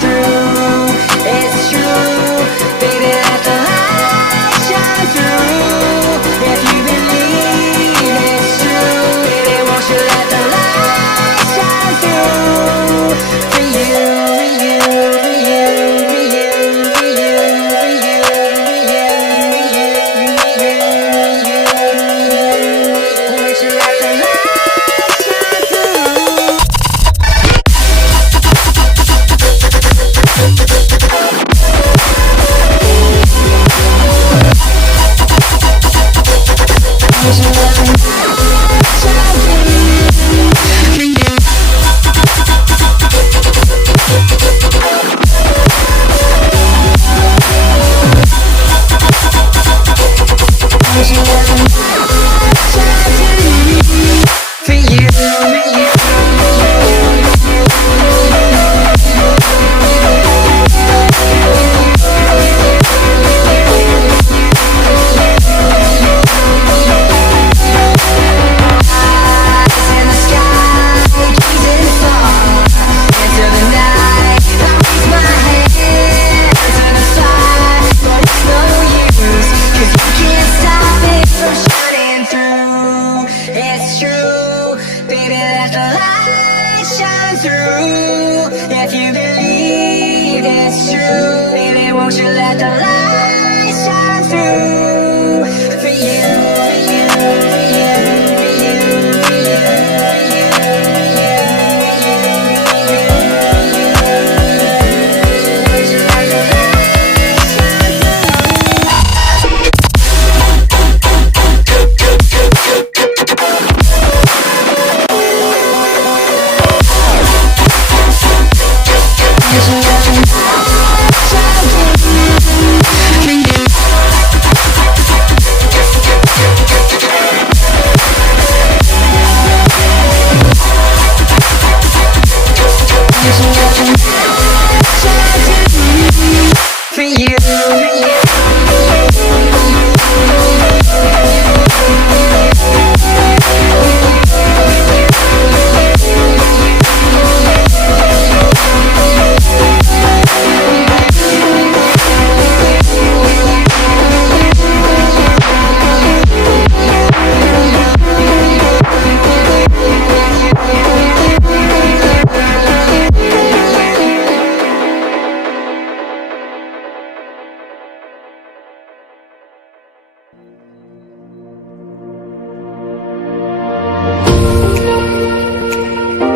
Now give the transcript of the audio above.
through. It's true, baby, let the light shine through. If you believe it's true, baby, won't you let the light shine through? For you, for you, for you, for you, for you, for you, for you, for you, for you, for you, won't you let the light shine through? For you, for you. It's true, baby, let the light shine through. If you believe it's true, baby, won't you let the light